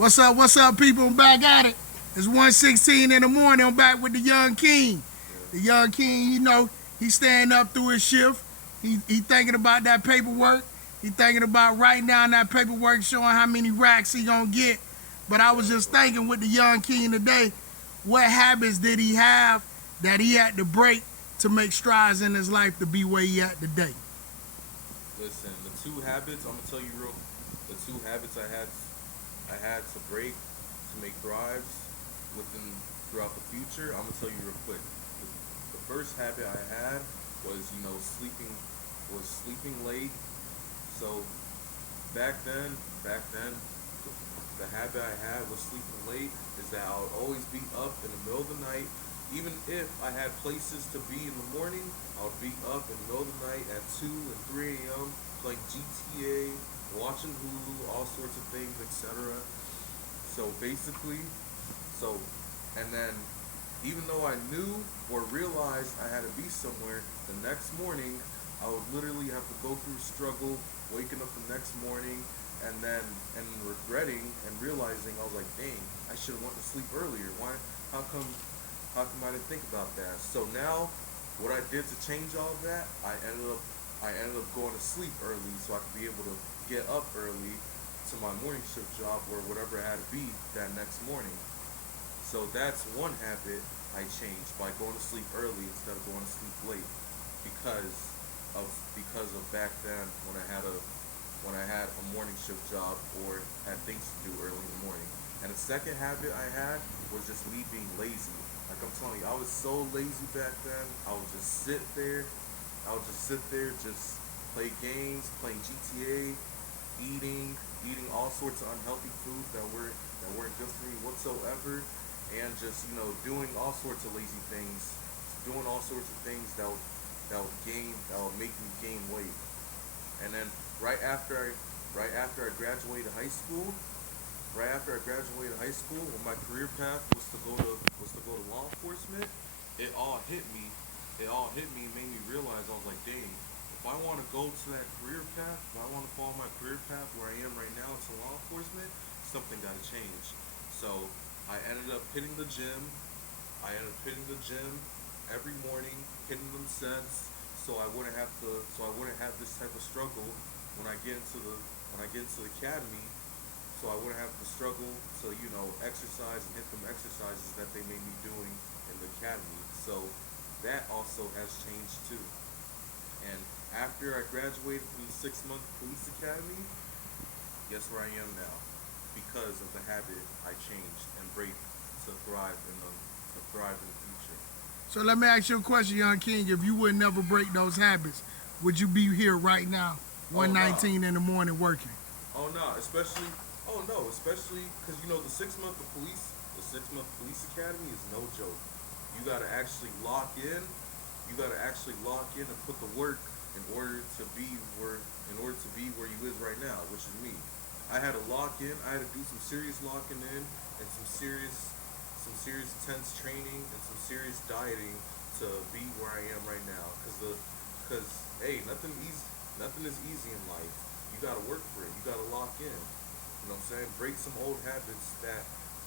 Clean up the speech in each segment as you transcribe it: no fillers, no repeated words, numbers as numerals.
What's up, people? I'm back at it. It's 1:16 in the morning. I'm back with the Young King. The Young King, he's staying up through his shift. He thinking about that paperwork. He thinking about writing down that paperwork, showing how many racks he gonna get. But I was just thinking with the Young King today, what habits did he have that he had to break to make strides in his life to be where he at today? Listen, the two habits I'm gonna tell you real. The two habits I had to break to make thrives within throughout the future. I'm gonna tell you real quick. The first habit I had was sleeping late. So back then, the habit I had was sleeping late. Is that I would always be up in the middle of the night. Even if I had places to be in the morning, I would be up in the middle of the night at 2 and 3 a.m. playing GTA, watching Hulu, all sorts of things, etc. So basically, so, and then even though I knew or realized I had to be somewhere, the next morning I would literally have to go through struggle, waking up the next morning, and regretting and realizing I was like, dang, I should have went to sleep earlier. Why? How come? How come I didn't think about that? So now, what I did to change all of that, I ended up going to sleep early so I could be able to get up early to my morning shift job or whatever it had to be that next morning. So that's one habit I changed by going to sleep early instead of going to sleep late because because of back then when I had a morning shift job or had things to do early in the morning. And the second habit I had was just me being lazy. Like I'm telling you, I was so lazy back then. I would just sit there. Just play games, playing GTA, eating all sorts of unhealthy foods that weren't good for me whatsoever, and just doing all sorts of lazy things, doing all sorts of things that would make me gain weight. And then right after I graduated high school, when my career path was to go to law enforcement, it all hit me. And made me realize I was like, dang, if I want to go to that career path, if I want to follow my career path where I am right now to law enforcement, something got to change. So I ended up hitting the gym. Every morning, hitting them sets, so I wouldn't have this type of struggle when I get into the academy. So I wouldn't have to struggle to exercise and hit them exercises that they made me doing in the academy. So that also has changed too. And after I graduated from the 6 month police academy, guess where I am now? Because of the habit I changed and break to thrive in the future. So let me ask you a question, Young King. If you would never break those habits, would you be here right now, Oh no. 1:19 in the morning working? Oh no, especially because the 6 month police academy is no joke. You gotta actually lock in. You gotta actually lock in and put the work in order to be where you is right now, which is me. I had to lock in. I had to do some serious locking in and some serious intense training and some serious dieting to be where I am right now. Cause hey, nothing is easy in life. You gotta work for it. You gotta lock in. You know what I'm saying? Break some old habits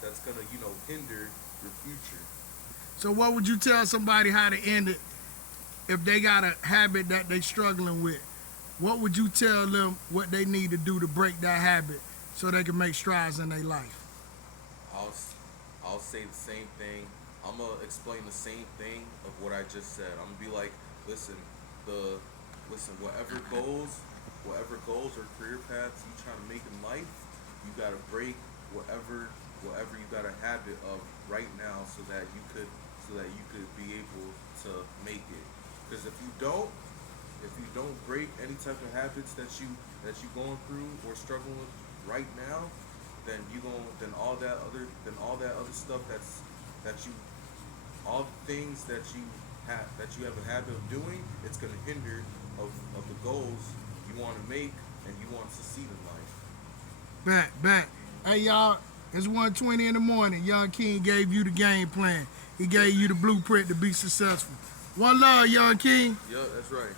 that's gonna hinder your future. So what would you tell somebody how to end it if they got a habit that they struggling with? What would you tell them what they need to do to break that habit so they can make strides in their life? I'll I'll say the same thing. I'm gonna explain the same thing of what I just said. I'm gonna be like, listen, the listen, whatever goals or career paths you try to make in life, you gotta break whatever you got a habit of right now so that you could be able to make it. Because if you don't break any type of habits that you going through or struggling with right now, then you gon' then all that other stuff that you all the things that you have a habit of doing, it's gonna hinder of the goals you want to make and you want to succeed in life. Back. Hey y'all, it's 1:20 in the morning. Young King gave you the game plan. He gave you the blueprint to be successful. One love, Young King. Yeah, that's right.